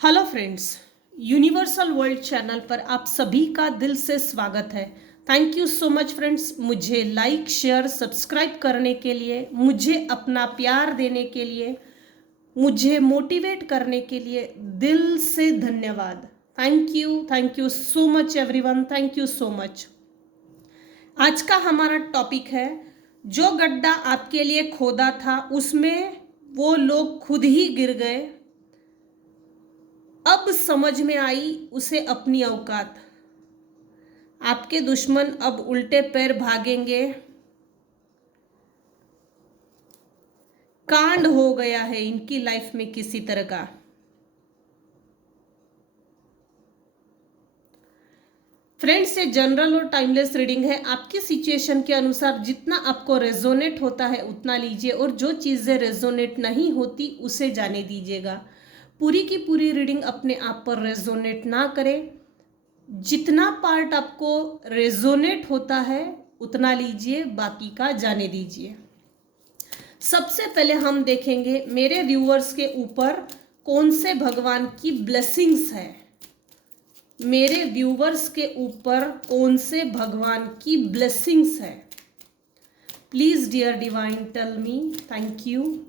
Hello friends, universal world channel पर आप सभी का दिल से स्वागत है। Thank you so much friends, मुझे लाइक शेयर सब्सक्राइब करने के लिए, मुझे अपना प्यार देने के लिए, मुझे मोटिवेट करने के लिए दिल से धन्यवाद। Thank you so much everyone, thank you so much. आज का हमारा टॉपिक है, जो गड्ढा आपके लिए खोदा था उसमें वो लोग खुद ही गिर गए, अब समझ में आई उसे अपनी औकात। आपके दुश्मन अब उल्टे पैर भागेंगे, कांड हो गया है इनकी लाइफ में किसी तरह का। फ्रेंड्स, ये जनरल और टाइमलेस रीडिंग है। आपकी सिचुएशन के अनुसार जितना आपको रेजोनेट होता है उतना लीजिए, और जो चीज़ें रेजोनेट नहीं होती उसे जाने दीजिएगा। पूरी की पूरी रीडिंग अपने आप पर रेजोनेट ना करें। जितना पार्ट आपको रेजोनेट होता है उतना लीजिए, बाकी का जाने दीजिए। सबसे पहले हम देखेंगे मेरे व्यूअर्स के ऊपर कौन से भगवान की ब्लेसिंग्स है। मेरे व्यूअर्स के ऊपर कौन से भगवान की ब्लेसिंग्स है। Please dear divine tell me. Thank you.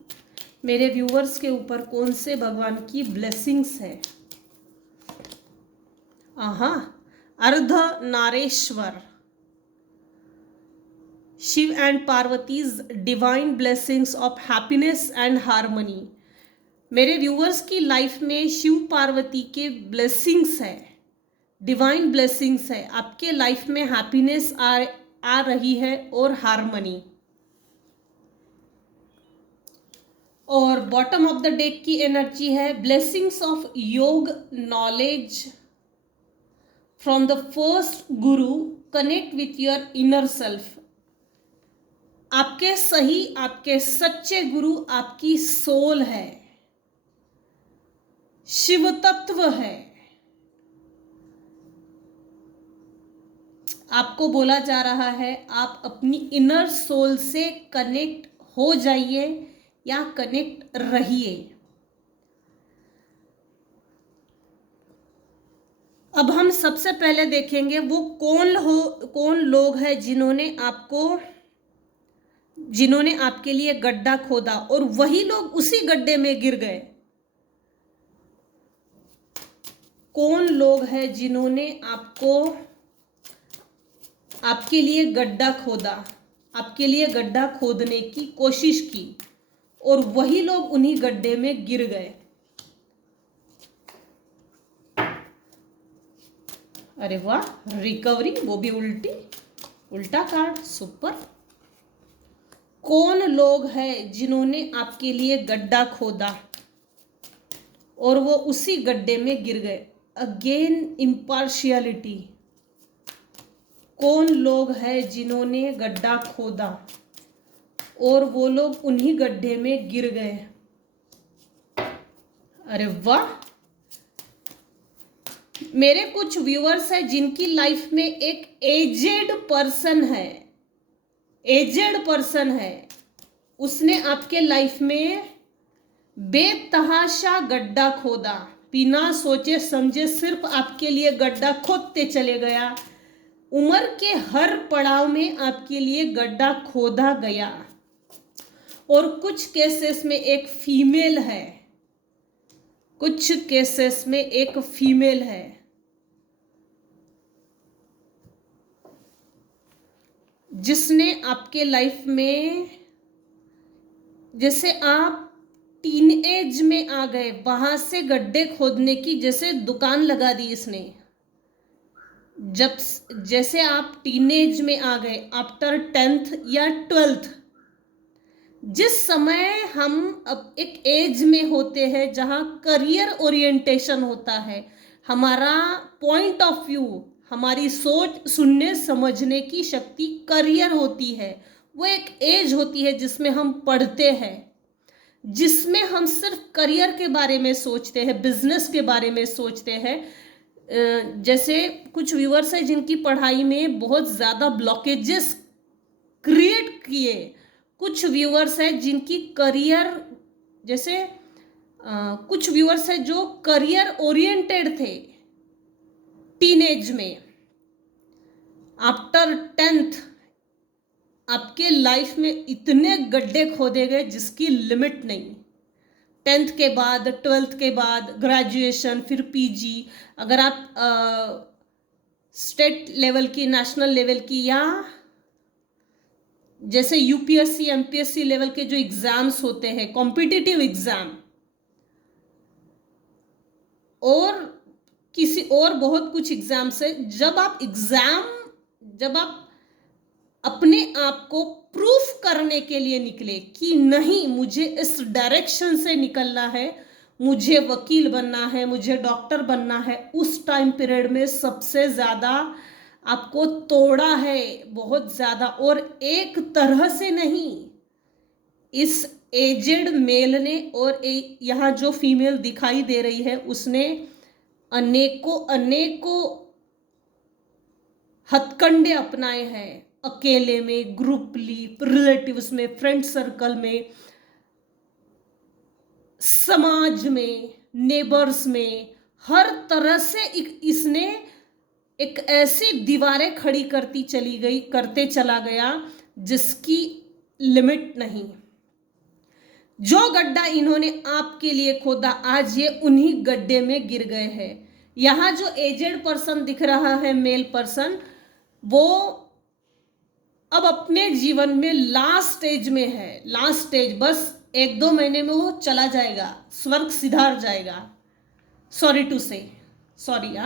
मेरे व्यूअर्स के ऊपर कौन से भगवान की ब्लेसिंग्स है। Ardhanareshwar, Shiv and Parvati's divine blessings of happiness and harmony. मेरे व्यूअर्स की लाइफ में शिव पार्वती के ब्लेसिंग्स है, डिवाइन ब्लेसिंग्स है। आपके लाइफ में हैप्पीनेस आ रही है और हार्मनी। और बॉटम ऑफ द डेक की एनर्जी है ब्लेसिंग्स ऑफ योग knowledge from the first Guru, connect with your inner self. आपके सही, आपके सच्चे गुरु आपकी सोल है, शिव तत्व है। आपको बोला जा रहा है आप अपनी इनर सोल से कनेक्ट हो जाइए या कनेक्ट रहिए। अब हम सबसे पहले देखेंगे वो कौन लोग हैं जिन्होंने आपके लिए गड्ढा खोदा और वही लोग उसी गड्ढे में गिर गए। कौन लोग हैं जिन्होंने आपके लिए गड्ढा खोदा, आपके लिए गड्ढा खोदने की कोशिश की और वही लोग उन्हीं गड्ढे में गिर गए। अरे वाह, रिकवरी, वो भी उल्टा कार्ड, सुपर। कौन लोग हैं जिन्होंने आपके लिए गड्ढा खोदा और वो उसी गड्ढे में गिर गए। Again impartiality. कौन लोग हैं जिन्होंने गड्ढा खोदा और वो लोग उन्हीं गड्ढे में गिर गए। अरे वाह। मेरे कुछ व्यूअर्स हैं जिनकी लाइफ में एक एजेड पर्सन है। उसने आपके लाइफ में बेतहाशा गड्ढा खोदा, बिना सोचे समझे सिर्फ आपके लिए गड्ढा खोदते चले गया। उम्र के हर पड़ाव में आपके लिए गड्ढा खोदा गया। और कुछ केसेस में एक फीमेल है, जिसने आपके लाइफ में, जैसे आप टीन एज में आ गए, वहां से गड्ढे खोदने की जैसे दुकान लगा दी इसने। जैसे आप टीनेज में आ गए, आफ्टर 10th या 12th, जिस समय हम अब एक एज में होते हैं जहां करियर ओरिएंटेशन होता है, हमारा पॉइंट ऑफ व्यू, हमारी सोच, सुनने समझने की शक्ति करियर होती है। वो एक एज होती है जिसमें हम पढ़ते हैं, जिसमें हम सिर्फ करियर के बारे में सोचते हैं, बिजनेस के बारे में सोचते हैं। जैसे कुछ व्यूअर्स हैं जिनकी पढ़ाई में बहुत ज़्यादा ब्लॉकेजेस क्रिएट किए। कुछ व्यूअर्स हैं जिनकी करियर, जैसे कुछ व्यूअर्स है जो करियर ओरिएंटेड थे टीनेज में, आफ्टर 10th आपके लाइफ में इतने गड्ढे खोदे गए जिसकी लिमिट नहीं। 10th के बाद, 12th के बाद ग्रेजुएशन, फिर पीजी, अगर आप स्टेट लेवल की, नेशनल लेवल की, या जैसे यूपीएससी एमपीएससी लेवल के जो एग्जाम्स होते हैं, कॉम्पिटिटिव एग्जाम, और किसी और बहुत कुछ एग्जाम्स है, जब आप अपने आप को प्रूफ करने के लिए निकले कि नहीं मुझे इस डायरेक्शन से निकलना है, मुझे वकील बनना है, मुझे डॉक्टर बनना है, उस टाइम पीरियड में सबसे ज़्यादा आपको तोड़ा है, बहुत ज़्यादा। और एक तरह से नहीं, इस एजेड मेल ने और यहाँ जो फीमेल दिखाई दे रही है उसने अनेकों हथकंडे अपनाए हैं, अकेले में, ग्रुपली, रिलेटिव्स में, फ्रेंड सर्कल में, समाज में, नेबर्स में, हर तरह से इसने एक ऐसी दीवारें खड़ी करते चला गया जिसकी लिमिट नहीं। जो गड्ढा इन्होंने आपके लिए खोदा, आज ये उन्हीं गड्ढे में गिर गए हैं। यहाँ जो एजेड पर्सन दिख रहा है, मेल पर्सन, वो अब अपने जीवन में लास्ट स्टेज में है, लास्ट स्टेज, बस 1-2 महीने में वो चला जाएगा, स्वर्ग सिधार जाएगा। सॉरी टू से, सॉरी,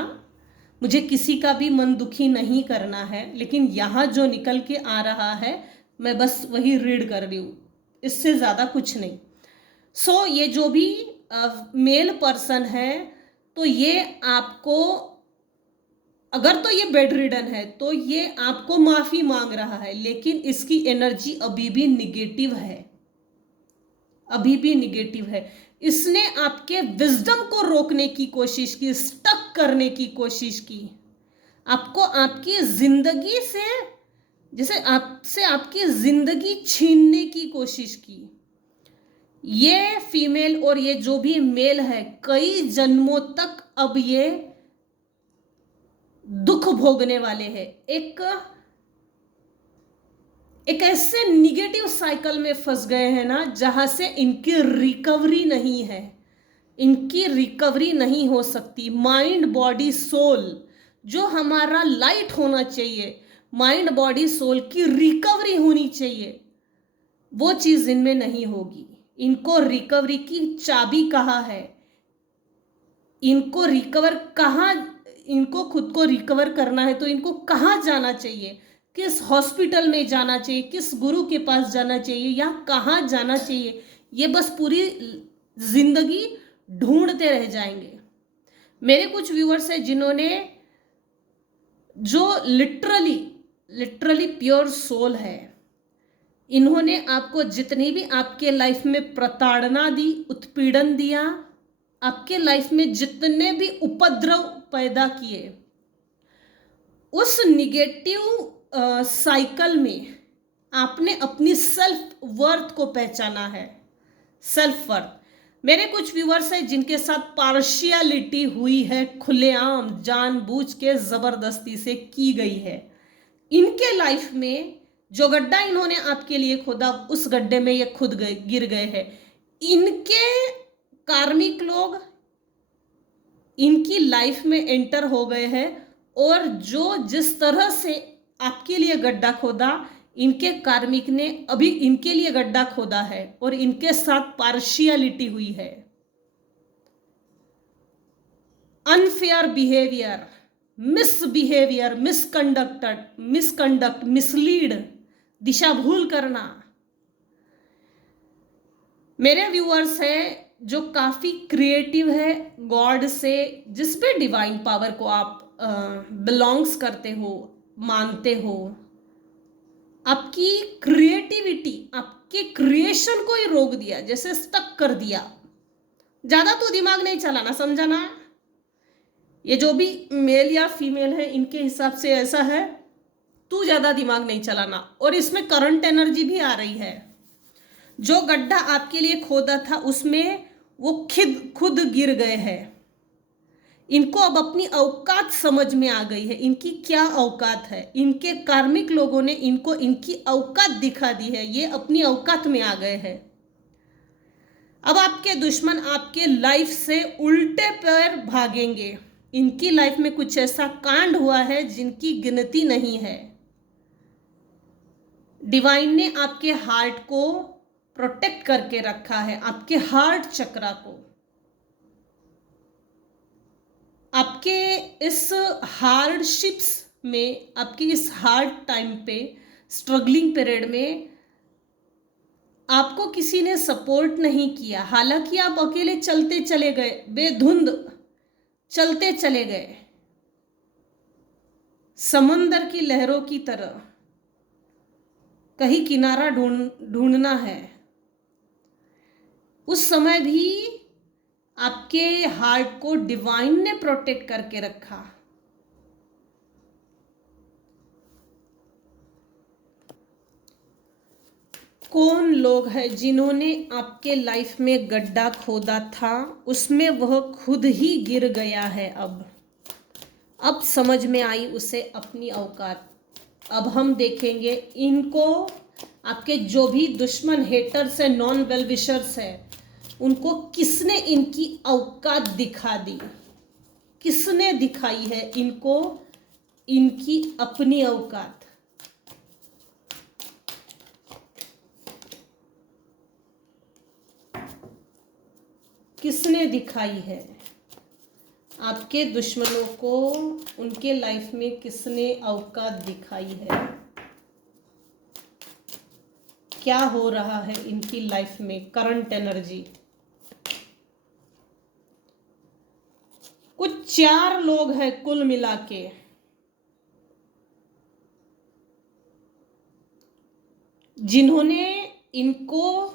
मुझे किसी का भी मन दुखी नहीं करना है, लेकिन यहाँ जो निकल के आ रहा है मैं बस वही रीड कर रही हूँ, इससे ज़्यादा कुछ नहीं। सो ये जो भी मेल पर्सन है, तो ये आपको, अगर तो ये बेड रिडन है तो ये आपको माफ़ी मांग रहा है, लेकिन इसकी एनर्जी अभी भी निगेटिव है, अभी भी निगेटिव है। इसने आपके विजडम को रोकने की कोशिश की, स्टक करने की कोशिश की, आपको आपकी जिंदगी से, जैसे आपसे आपकी जिंदगी छीनने की कोशिश की। ये फीमेल और ये जो भी मेल है, कई जन्मों तक अब ये दुख भोगने वाले हैं। एक ऐसे निगेटिव साइकिल में फंस गए हैं ना, जहां से इनकी रिकवरी नहीं है, इनकी रिकवरी नहीं हो सकती। माइंड बॉडी सोल, जो हमारा लाइट होना चाहिए, माइंड बॉडी सोल की रिकवरी होनी चाहिए, वो चीज इनमें नहीं होगी। इनको रिकवरी की चाबी कहाँ है, इनको खुद को रिकवर करना है तो इनको कहाँ जाना चाहिए, किस हॉस्पिटल में जाना चाहिए, किस गुरु के पास जाना चाहिए, या कहाँ जाना चाहिए, ये बस पूरी जिंदगी ढूंढते रह जाएंगे। मेरे कुछ व्यूअर्स हैं जिन्होंने, जो लिटरली प्योर सोल है, इन्होंने आपको जितनी भी आपके लाइफ में प्रताड़ना दी, उत्पीड़न दिया, आपके लाइफ में जितने भी उपद्रव पैदा किए, उस निगेटिव साइकिल में आपने अपनी सेल्फ वर्थ को पहचाना है। Self worth. मेरे कुछ व्यूअर्स हैं जिनके साथ पार्शियलिटी हुई है, खुलेआम जानबूझ के जबरदस्ती से की गई है। इनके लाइफ में जो गड्ढा इन्होंने आपके लिए खोदा, उस गड्ढे में ये खुद गिर गए हैं। इनके कार्मिक लोग इनकी लाइफ में एंटर हो गए हैं, और जो जिस तरह से आपके लिए गड्ढा खोदा, इनके कार्मिक ने अभी इनके लिए गड्ढा खोदा है और इनके साथ पार्शियलिटी हुई है। Unfair behaviour, misbehaviour, misconduct, mislead, दिशा भूल करना। मेरे व्यूअर्स है जो काफी क्रिएटिव है, गॉड से, जिस पे डिवाइन पावर को आप बिलोंग्स करते हो, मानते हो, आपकी क्रिएटिविटी, आपके क्रिएशन को ही रोक दिया, जैसे स्टक कर दिया। ज्यादा तो दिमाग नहीं चलाना, समझा ना। ये जो भी मेल या फीमेल है, इनके हिसाब से ऐसा है, तू ज्यादा दिमाग नहीं चलाना। और इसमें करंट एनर्जी भी आ रही है। जो गड्ढा आपके लिए खोदा था, उसमें वो खुद गिर गए हैं। इनको अब अपनी औकात समझ में आ गई है, इनकी क्या औकात है। इनके कार्मिक लोगों ने इनको इनकी औकात दिखा दी है, ये अपनी औकात में आ गए हैं। अब आपके दुश्मन आपके लाइफ से उल्टे पैर भागेंगे। इनकी लाइफ में कुछ ऐसा कांड हुआ है जिनकी गिनती नहीं है। डिवाइन ने आपके हार्ट को प्रोटेक्ट करके रखा है, आपके हार्ट चक्रा को। आपके इस हार्डशिप्स में, आपकी इस हार्ड टाइम पे, स्ट्रगलिंग पीरियड में आपको किसी ने सपोर्ट नहीं किया। हालांकि आप अकेले चलते चले गए, बेधुंध चलते चले गए, समंदर की लहरों की तरह। कहीं किनारा ढूंढना है। उस समय भी आपके हार्ट को डिवाइन ने प्रोटेक्ट करके रखा। कौन लोग हैं जिन्होंने आपके लाइफ में गड्ढा खोदा था, उसमें वह खुद ही गिर गया है। अब समझ में आई उसे अपनी औकात। अब हम देखेंगे इनको, आपके जो भी दुश्मन, हेटर्स है, नॉन वेल विशर्स है, उनको किसने इनकी औकात दिखा दी। किसने दिखाई है इनको इनकी अपनी औकात। किसने दिखाई है आपके दुश्मनों को, उनके लाइफ में किसने औकात दिखाई है। क्या हो रहा है इनकी लाइफ में, करंट एनर्जी। कुछ 4 लोग हैं कुल मिला के, जिन्होंने इनको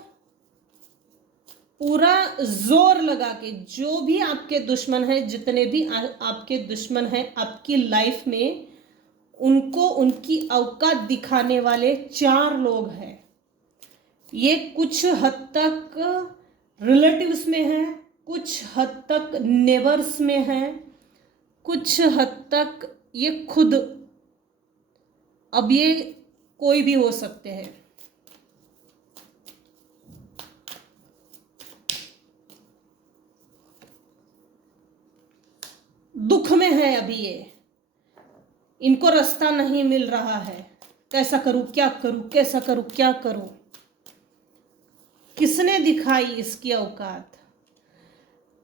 पूरा जोर लगा के, जो भी आपके दुश्मन हैं, जितने भी आपके दुश्मन हैं आपकी लाइफ में, उनको उनकी औकात दिखाने वाले 4 लोग हैं। ये कुछ हद तक रिलेटिव्स में हैं, कुछ हद तक नेबर्स में हैं, कुछ हद तक ये खुद, अब ये कोई भी हो सकते हैं। दुख में है अभी ये, इनको रास्ता नहीं मिल रहा है। कैसा करूं, क्या करूं, कैसा करूं, क्या करूं। किसने दिखाई इसकी औकात।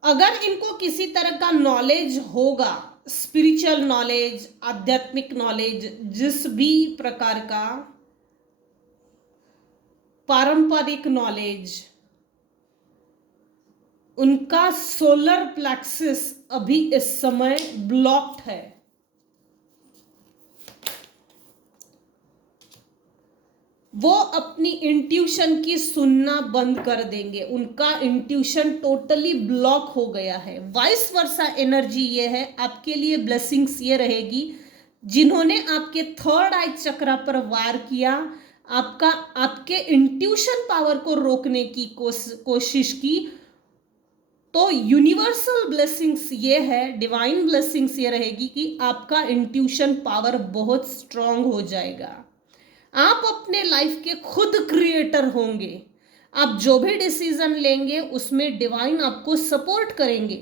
अगर इनको किसी तरह का नॉलेज होगा, स्पिरिचुअल नॉलेज, आध्यात्मिक नॉलेज, जिस भी प्रकार का पारंपरिक नॉलेज, उनका सोलर प्लेक्सिस अभी इस समय ब्लॉक्ड है। वो अपनी इंट्यूशन की सुनना बंद कर देंगे, उनका इंट्यूशन टोटली ब्लॉक हो गया है। वाइस वर्सा एनर्जी ये है, आपके लिए ब्लेसिंग्स ये रहेगी। जिन्होंने आपके थर्ड आई चक्रा पर वार किया, आपके इंट्यूशन पावर को रोकने की कोशिश की, तो यूनिवर्सल ब्लेसिंग्स ये है, डिवाइन ब्लेसिंग्स ये रहेगी कि आपका इंट्यूशन पावर बहुत स्ट्रांग हो जाएगा। आप अपने लाइफ के खुद क्रिएटर होंगे। आप जो भी डिसीजन लेंगे उसमें डिवाइन आपको सपोर्ट करेंगे।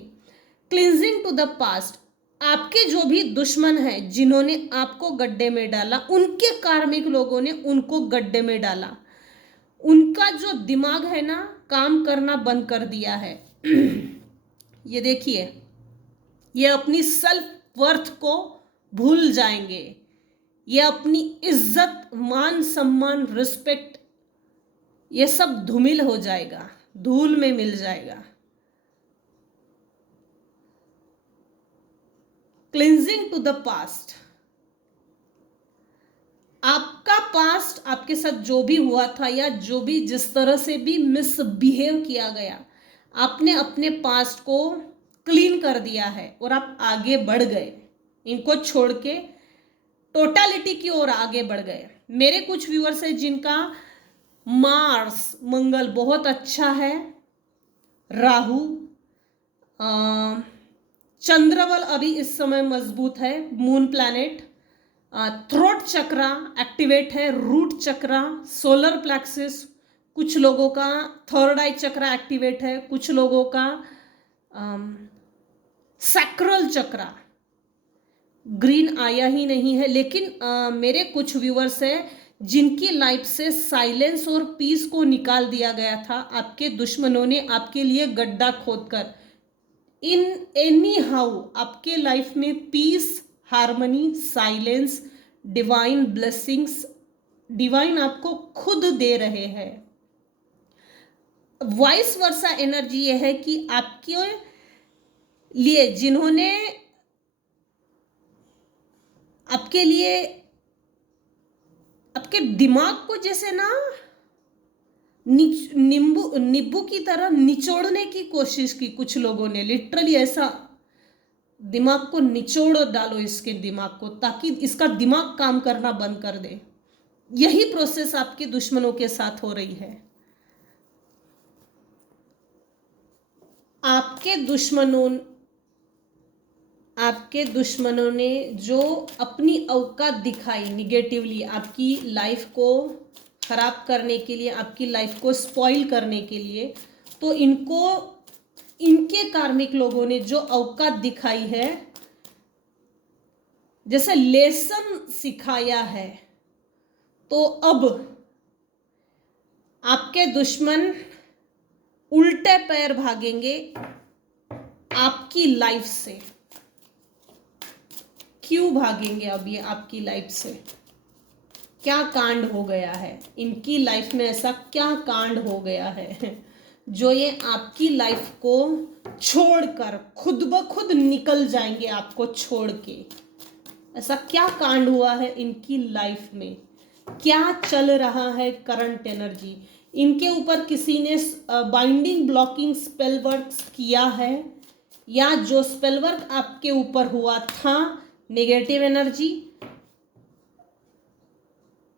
क्लींजिंग टू द पास्ट, आपके जो भी दुश्मन हैं जिन्होंने आपको गड्ढे में डाला, उनके कार्मिक लोगों ने उनको गड्ढे में डाला। उनका जो दिमाग है ना, काम करना बंद कर दिया है। ये देखिए, ये अपनी सेल्फ वर्थ को भूल जाएंगे। ये अपनी इज्जत, मान सम्मान, रिस्पेक्ट, ये सब धूमिल हो जाएगा, धूल में मिल जाएगा। क्लींजिंग टू द पास्ट, आपका पास्ट, आपके साथ जो भी हुआ था या जो भी जिस तरह से भी मिसबिहेव किया गया, आपने अपने पास्ट को क्लीन कर दिया है और आप आगे बढ़ गए। इनको छोड़ के टोटालिटी की ओर आगे बढ़ गए। मेरे कुछ व्यूअर्स हैं जिनका मार्स, मंगल बहुत अच्छा है, राहु, चंद्रबल अभी इस समय मजबूत है, मून प्लैनेट, थ्रोट चक्रा एक्टिवेट है, रूट चक्रा, सोलर प्लेक्सिस, कुछ लोगों का थर्ड आई चक्रा एक्टिवेट है, कुछ लोगों का सैक्रल चक्रा। ग्रीन आया ही नहीं है, लेकिन मेरे कुछ व्यूअर्स हैं जिनकी लाइफ से साइलेंस और पीस को निकाल दिया गया था आपके दुश्मनों ने आपके लिए गड्ढा खोदकर। इन एनी हाउ आपके लाइफ में peace, harmony, silence, divine blessings, divine आपको खुद दे रहे हैं। वाइस वर्सा एनर्जी ये है कि आपके लिए जिन्होंने आपके लिए आपके दिमाग को जैसे ना नींबू की तरह निचोड़ने की कोशिश की, कुछ लोगों ने लिटरली ऐसा दिमाग को निचोड़ डालो इसके दिमाग को, ताकि इसका दिमाग काम करना बंद कर दे। यही प्रोसेस आपके दुश्मनों के साथ हो रही है। आपके दुश्मनों ने जो अपनी औकात दिखाई निगेटिवली आपकी लाइफ को खराब करने के लिए, आपकी लाइफ को स्पॉइल करने के लिए, तो इनके कार्मिक लोगों ने जो औकात दिखाई है, जैसे लेसन सिखाया है, तो अब आपके दुश्मन उल्टे पैर भागेंगे आपकी लाइफ से। क्यों भागेंगे अब ये आपकी लाइफ से? क्या कांड हो गया है इनकी लाइफ में? ऐसा क्या कांड हो गया है जो ये आपकी लाइफ को छोड़कर खुद ब खुद निकल जाएंगे आपको छोड़ के? ऐसा क्या कांड हुआ है इनकी लाइफ में? क्या चल रहा है करंट एनर्जी? इनके ऊपर किसी ने बाइंडिंग ब्लॉकिंग स्पेल वर्क किया है, या जो स्पेल वर्क आपके ऊपर हुआ था नेगेटिव एनर्जी,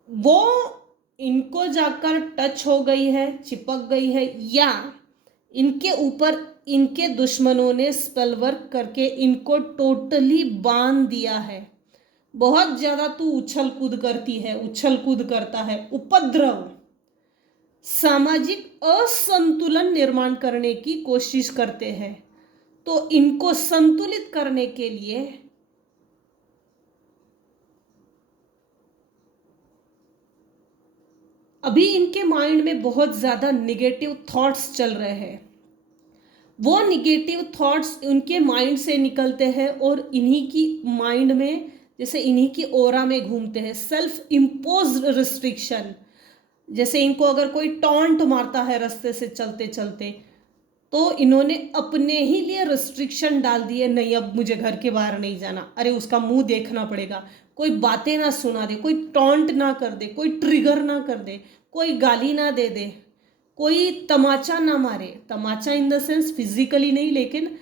वो इनको जाकर टच हो गई है, चिपक गई है, या इनके ऊपर इनके दुश्मनों ने स्पेल वर्क करके इनको टोटली बांध दिया है। बहुत ज्यादा तू उछल कूद करती है, उछल कूद करता है, उपद्रव, सामाजिक असंतुलन निर्माण करने की कोशिश करते हैं। तो इनको संतुलित करने के लिए अभी इनके माइंड में बहुत ज्यादा निगेटिव थॉट्स चल रहे हैं। वो निगेटिव थॉट्स उनके माइंड से निकलते हैं और इन्हीं की माइंड में, जैसे इन्हीं की ओरा में घूमते हैं। सेल्फ इम्पोज्ड रिस्ट्रिक्शन, जैसे इनको अगर कोई टॉन्ट मारता है रास्ते से चलते चलते, तो इन्होंने अपने ही लिए रिस्ट्रिक्शन डाल दिए, नहीं अब मुझे घर के बाहर नहीं जाना, अरे उसका मुंह देखना पड़ेगा, कोई बातें ना सुना दे, कोई टॉन्ट ना कर दे, कोई ट्रिगर ना कर दे, कोई गाली ना दे दे, कोई तमाचा ना मारे। तमाचा इन द सेंस फिजिकली नहीं, लेकिन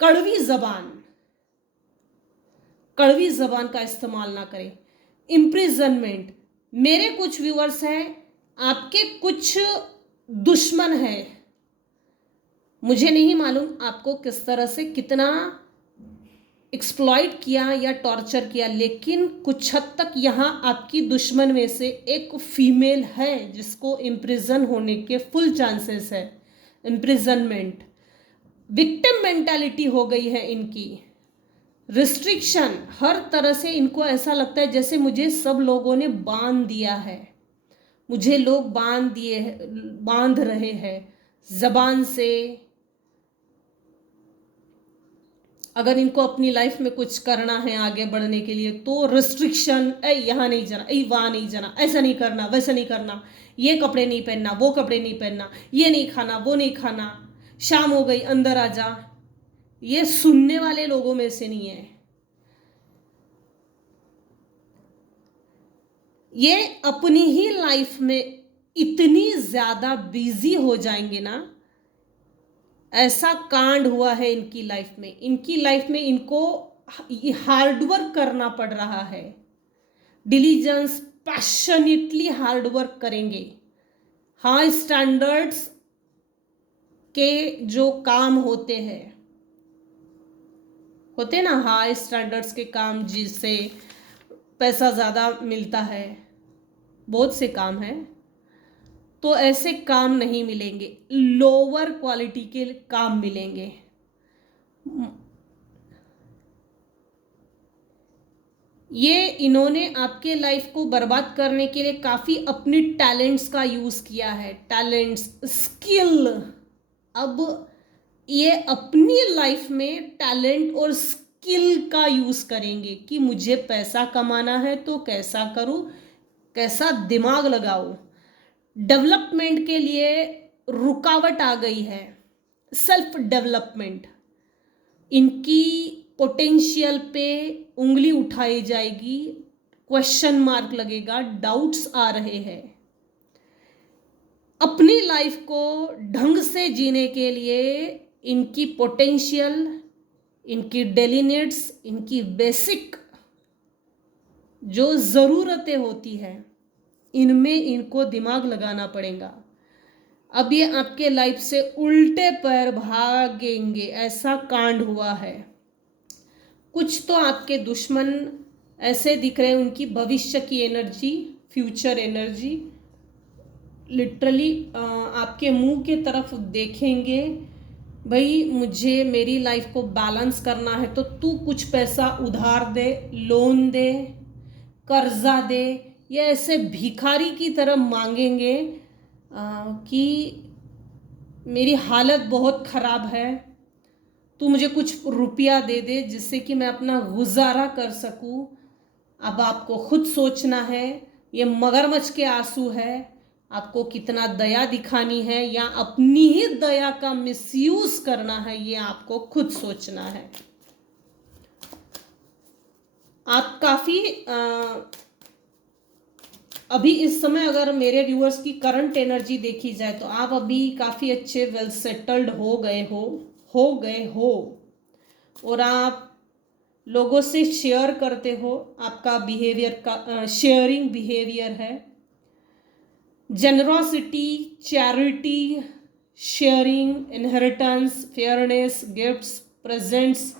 कड़वी जबान का इस्तेमाल ना करें। इम्प्रिजनमेंट, मेरे कुछ व्यूअर्स हैं, आपके कुछ दुश्मन है, मुझे नहीं मालूम आपको किस तरह से कितना एक्सप्लॉइट किया या टॉर्चर किया, लेकिन कुछ हद तक यहाँ आपकी दुश्मन में से एक फीमेल है जिसको इम्प्रिजन होने के फुल चांसेस है। इम्प्रिजनमेंट, विक्टिम मेंटालिटी हो गई है इनकी, रिस्ट्रिक्शन, हर तरह से इनको ऐसा लगता है जैसे मुझे सब लोगों ने बांध दिया है, मुझे लोग बांध रहे हैं जबान से। अगर इनको अपनी लाइफ में कुछ करना है आगे बढ़ने के लिए, तो रिस्ट्रिक्शन, यहाँ नहीं जाना, वहाँ नहीं जाना, ऐसा नहीं करना, वैसा नहीं करना, ये कपड़े नहीं पहनना, वो कपड़े नहीं पहनना, ये नहीं खाना, वो नहीं खाना, शाम हो गई अंदर आ जा। ये सुनने वाले लोगों में से नहीं है। ये अपनी ही लाइफ में इतनी ज्यादा बिजी हो जाएंगे ना, ऐसा कांड हुआ है इनकी लाइफ में। इनकी लाइफ में इनको हार्डवर्क करना पड़ रहा है, डिलीजेंस, पैशनेटली हार्डवर्क करेंगे, हाई स्टैंडर्ड्स के जो काम होते ना हाई स्टैंडर्ड्स के काम, जिससे पैसा ज़्यादा मिलता है, बहुत से काम हैं, तो ऐसे काम नहीं मिलेंगे, लोअर क्वालिटी के काम मिलेंगे। ये इन्होंने आपके लाइफ को बर्बाद करने के लिए काफ़ी अपनी टैलेंट्स का यूज़ किया है, टैलेंट्स, स्किल। अब ये अपनी लाइफ में टैलेंट और स्किल का यूज़ करेंगे कि मुझे पैसा कमाना है तो कैसा करूँ, कैसा दिमाग लगाऊँ। डेवलपमेंट के लिए रुकावट आ गई है, सेल्फ डेवलपमेंट। इनकी पोटेंशियल पे उंगली उठाई जाएगी, क्वेश्चन मार्क लगेगा, डाउट्स आ रहे हैं। अपनी लाइफ को ढंग से जीने के लिए इनकी पोटेंशियल, इनकी डेली नीड्स, इनकी बेसिक जो ज़रूरतें होती है, इनमें इनको दिमाग लगाना पड़ेगा। अब ये आपके लाइफ से उल्टे पैर भागेंगे, ऐसा कांड हुआ है। कुछ तो आपके दुश्मन ऐसे दिख रहे हैं, उनकी भविष्य की एनर्जी, फ्यूचर एनर्जी लिटरली आपके मुंह के तरफ देखेंगे, भाई मुझे मेरी लाइफ को बैलेंस करना है तो तू कुछ पैसा उधार दे, लोन दे, कर्जा दे। ये ऐसे भिखारी की तरह मांगेंगे कि मेरी हालत बहुत ख़राब है, तू मुझे कुछ रुपया दे दे जिससे कि मैं अपना गुजारा कर सकूं। अब आपको खुद सोचना है, ये मगरमच्छ के आंसू है, आपको कितना दया दिखानी है या अपनी ही दया का मिसयूज करना है, ये आपको खुद सोचना है। आप काफ़ी अभी इस समय अगर मेरे व्यूअर्स की करंट एनर्जी देखी जाए तो आप अभी काफ़ी अच्छे वेल सेटल्ड हो गए हो और आप लोगों से शेयर करते हो, आपका बिहेवियर का शेयरिंग बिहेवियर है, generosity, charity, sharing, inheritance, fairness, gifts, presents,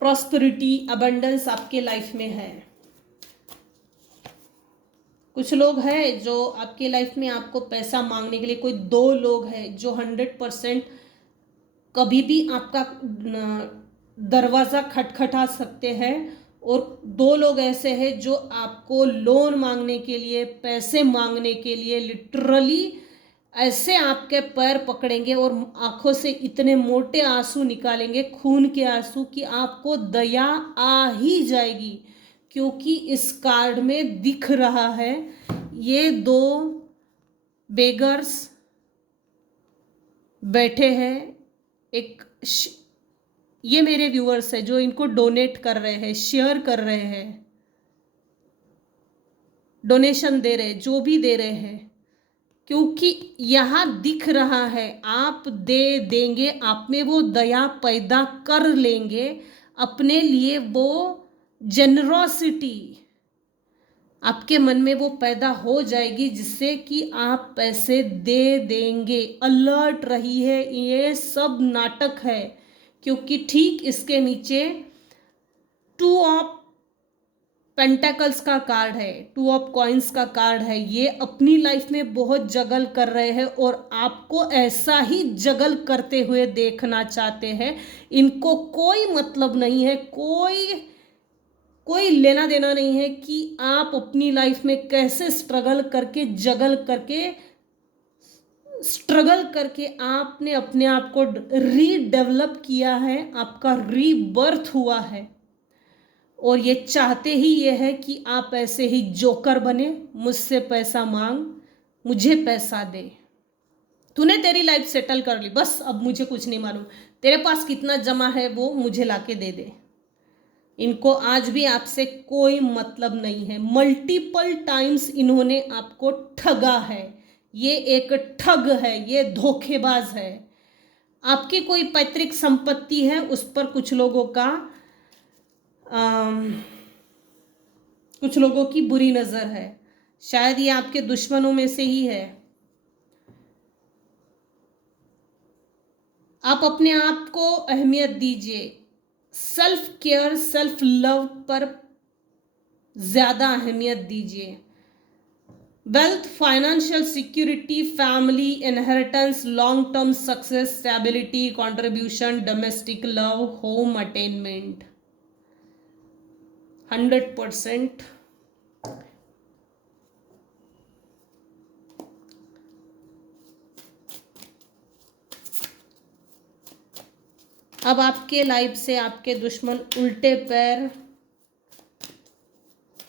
prosperity, abundance आपके लाइफ में है। कुछ लोग हैं जो आपके लाइफ में आपको पैसा मांगने के लिए, कोई 2 लोग हैं जो 100% कभी भी आपका दरवाज़ा खटखटा सकते हैं, और 2 लोग ऐसे हैं जो आपको लोन मांगने के लिए, पैसे मांगने के लिए लिटरली ऐसे आपके पैर पकड़ेंगे और आंखों से इतने मोटे आंसू निकालेंगे, खून के आंसू, कि आपको दया आ ही जाएगी। क्योंकि इस कार्ड में दिख रहा है ये 2 बेगर्स बैठे हैं। ये मेरे व्यूअर्स हैं जो इनको डोनेट कर रहे हैं, शेयर कर रहे हैं, डोनेशन दे रहे हैं, जो भी दे रहे हैं, क्योंकि यहाँ दिख रहा है आप दे देंगे, आप में वो दया पैदा कर लेंगे, अपने लिए वो जेनरोसिटी आपके मन में वो पैदा हो जाएगी जिससे कि आप पैसे दे देंगे। अलर्ट रहिए, ये सब नाटक है, क्योंकि ठीक इसके नीचे 2 ऑफ पेंटाकल्स का कार्ड है, 2 ऑफ कॉइन्स का कार्ड है। ये अपनी लाइफ में बहुत जगल कर रहे हैं और आपको ऐसा ही जगल करते हुए देखना चाहते हैं। इनको कोई मतलब नहीं है, कोई लेना देना नहीं है कि आप अपनी लाइफ में कैसे स्ट्रगल करके आपने अपने आप को रीडेवलप किया है, आपका रीबर्थ हुआ है, और ये चाहते ही ये है कि आप ऐसे ही जोकर बने, मुझसे पैसा मांग, मुझे पैसा दे, तूने तेरी लाइफ सेटल कर ली, बस अब मुझे कुछ नहीं मालूम, तेरे पास कितना जमा है वो मुझे लाके दे दे। इनको आज भी आपसे कोई मतलब नहीं है। मल्टीपल टाइम्स इन्होंने आपको ठगा है, ये एक ठग है, ये धोखेबाज है। आपकी कोई पैतृक संपत्ति है, उस पर कुछ लोगों की बुरी नज़र है, शायद ये आपके दुश्मनों में से ही है। आप अपने आप को अहमियत दीजिए। सेल्फ केयर, सेल्फ लव पर ज़्यादा अहमियत दीजिए। Wealth, financial security, family, inheritance, long term success, stability, contribution, domestic love, home attainment, 100%। अब आपके लाइफ से आपके दुश्मन उल्टे पैर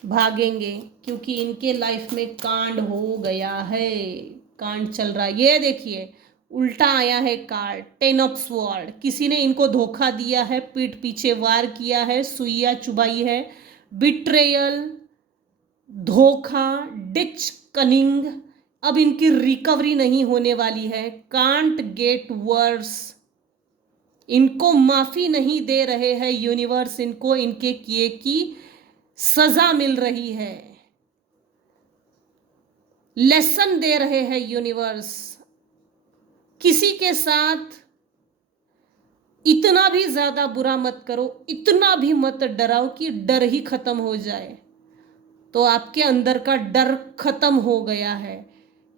भागेंगे, क्योंकि इनके लाइफ में कांड हो गया है, कांड चल रहा है। ये देखिए उल्टा आया है कार्ड, 10 ऑफ स्वॉर्ड। किसी ने इनको धोखा दिया है, पीठ पीछे वार किया है, सुइया चुभाई है, बिट्रेयल, धोखा, डिच, कनिंग। अब इनकी रिकवरी नहीं होने वाली है, कांट गेट वर्स। इनको माफी नहीं दे रहे हैं यूनिवर्स, इनको इनके किए की सजा मिल रही है, लेसन दे रहे हैं यूनिवर्स। किसी के साथ इतना भी ज्यादा बुरा मत करो, इतना भी मत डराओ कि डर ही खत्म हो जाए। तो आपके अंदर का डर खत्म हो गया है।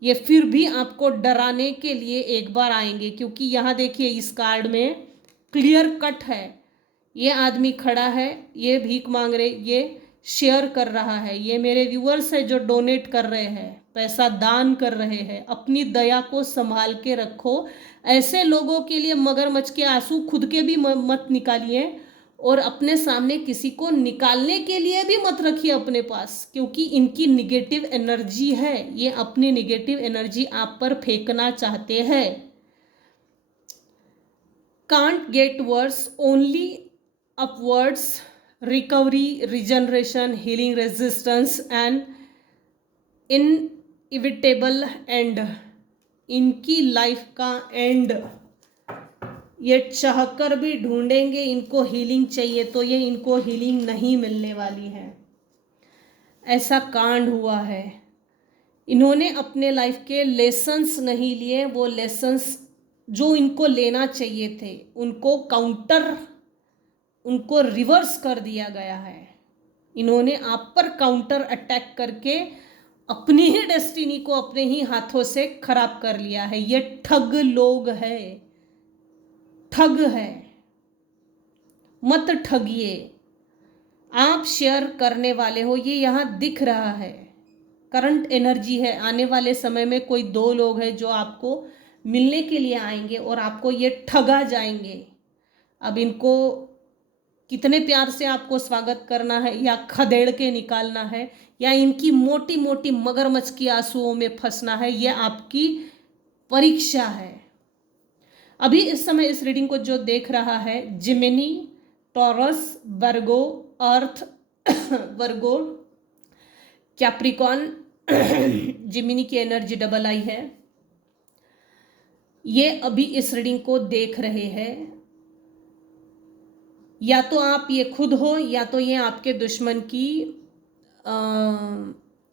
ये फिर भी आपको डराने के लिए एक बार आएंगे, क्योंकि यहां देखिए इस कार्ड में क्लियर कट है। ये आदमी खड़ा है, ये भीख मांग रहे, ये शेयर कर रहा है, ये मेरे व्यूअर्स है जो डोनेट कर रहे हैं, पैसा दान कर रहे हैं। अपनी दया को संभाल के रखो। ऐसे लोगों के लिए मगरमच्छ के आंसू खुद के भी मत निकालिए, और अपने सामने किसी को निकालने के लिए भी मत रखिए अपने पास, क्योंकि इनकी निगेटिव एनर्जी है। ये अपनी निगेटिव एनर्जी आप पर फेंकना चाहते हैं। Can't get worse, only upwards, recovery, regeneration, healing, resistance and inevitable and. इनकी लाइफ का एंड ये चाहकर भी ढूंढेंगे, इनको हीलिंग चाहिए तो ये इनको हीलिंग नहीं मिलने वाली है। ऐसा कांड हुआ है। इन्होंने अपने लाइफ के लेसन्स नहीं लिए, वो लेसन्स जो इनको लेना चाहिए थे उनको रिवर्स कर दिया गया है। इन्होंने आप पर काउंटर अटैक करके अपनी ही डेस्टिनी को अपने ही हाथों से खराब कर लिया है। ये ठग लोग है, ठग है, मत ठगिए। आप शेयर करने वाले हो, ये यहाँ दिख रहा है, करंट एनर्जी है। आने वाले समय में कोई दो लोग हैं जो आपको मिलने के लिए आएंगे और आपको ये ठगा जाएंगे। अब इनको कितने प्यार से आपको स्वागत करना है, या खदेड़ के निकालना है, या इनकी मोटी मोटी मगरमच्छ की आंसुओं में फंसना है, यह आपकी परीक्षा है। अभी इस समय इस रीडिंग को जो देख रहा है, जिमिनी, टॉरस, वर्गो, अर्थ, वर्गो, कैप्रिकॉन, जिमिनी की एनर्जी डबल आई है। ये अभी इस रीडिंग को देख रहे हैं। या तो आप ये खुद हो, या तो ये आपके दुश्मन की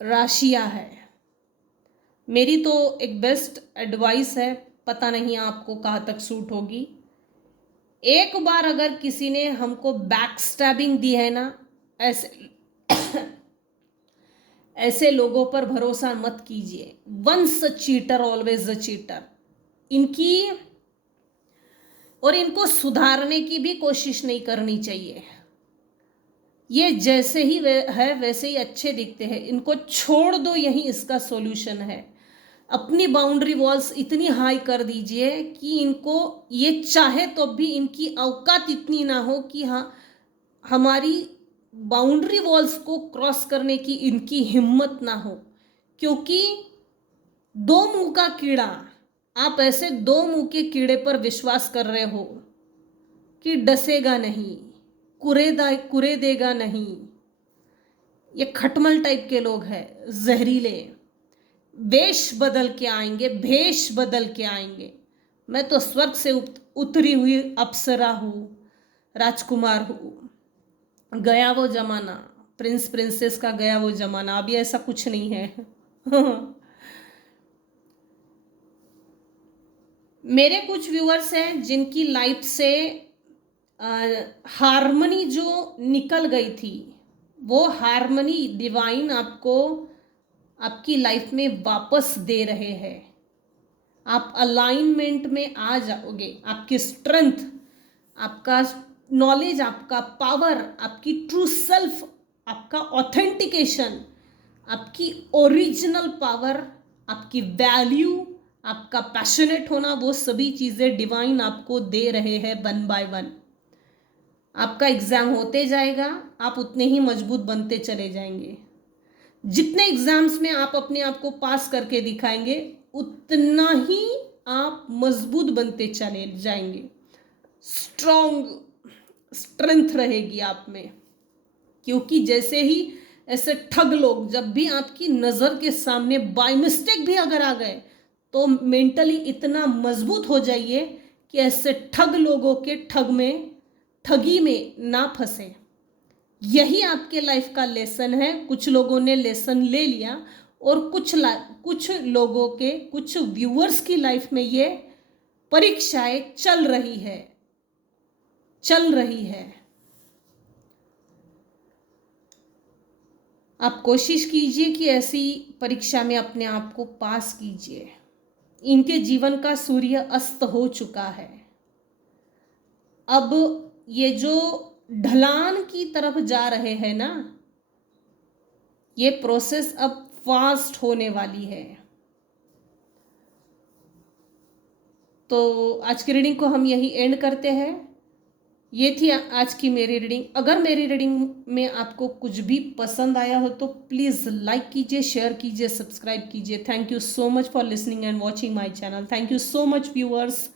राशियां है। मेरी तो एक बेस्ट एडवाइस है, पता नहीं आपको कहाँ तक सूट होगी। एक बार अगर किसी ने हमको बैक स्टैबिंग दी है ना, ऐसे लोगों पर भरोसा मत कीजिए। Once a cheater always a cheater. इनको सुधारने की भी कोशिश नहीं करनी चाहिए। ये जैसे ही है वैसे ही अच्छे दिखते हैं, इनको छोड़ दो, यही इसका सॉल्यूशन है। अपनी बाउंड्री वॉल्स इतनी हाई कर दीजिए कि इनको ये चाहे तो भी इनकी औकात इतनी ना हो कि हाँ, हमारी बाउंड्री वॉल्स को क्रॉस करने की इनकी हिम्मत ना हो। क्योंकि दो मुंह का कीड़ा, आप ऐसे दो मुंह के कीड़े पर विश्वास कर रहे हो कि डसेगा नहीं, कुरेदेगा नहीं। ये खटमल टाइप के लोग हैं, जहरीले, वेश बदल के आएंगे, भेष बदल के आएंगे। मैं तो स्वर्ग से उतरी हुई अप्सरा हूँ, राजकुमार हूँ। गया वो जमाना, प्रिंस प्रिंसेस का गया वो जमाना, अभी ऐसा कुछ नहीं है। मेरे कुछ व्यूअर्स हैं जिनकी लाइफ से हार्मनी जो निकल गई थी, वो हार्मनी डिवाइन आपको आपकी लाइफ में वापस दे रहे हैं। आप अलाइनमेंट में आ जाओगे। आपकी स्ट्रेंथ, आपका नॉलेज, आपका पावर, आपकी ट्रू सेल्फ, आपका ऑथेंटिकेशन, आपकी ओरिजिनल पावर, आपकी वैल्यू, आपका पैशनेट होना, वो सभी चीज़ें डिवाइन आपको दे रहे हैं वन बाय वन। आपका एग्ज़ाम होते जाएगा, आप उतने ही मजबूत बनते चले जाएंगे। जितने एग्ज़ाम्स में आप अपने आप को पास करके दिखाएंगे, उतना ही आप मजबूत बनते चले जाएंगे। स्ट्रॉन्ग स्ट्रेंथ रहेगी आप में। क्योंकि जैसे ही ऐसे ठग लोग जब भी आपकी नज़र के सामने बाय मिस्टेक भी अगर आ गए, तो मेंटली इतना मजबूत हो जाइए कि ऐसे ठग लोगों के ठगी में ना फंसे। यही आपके लाइफ का लेसन है। कुछ लोगों ने लेसन ले लिया और कुछ लोगों के, कुछ व्यूअर्स की लाइफ में ये परीक्षाएं चल रही है। आप कोशिश कीजिए कि ऐसी परीक्षा में अपने आप को पास कीजिए। इनके जीवन का सूर्य अस्त हो चुका है। अब ये जो ढलान की तरफ जा रहे हैं ना, ये प्रोसेस अब फास्ट होने वाली है। तो आज की रीडिंग को हम यही एंड करते हैं। ये थी आज की मेरी रीडिंग। अगर मेरी रीडिंग में आपको कुछ भी पसंद आया हो तो प्लीज़ लाइक कीजिए, शेयर कीजिए, सब्सक्राइब कीजिए। Thank you so much for listening and watching my channel. Thank you so much viewers.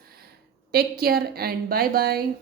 Take care and bye bye.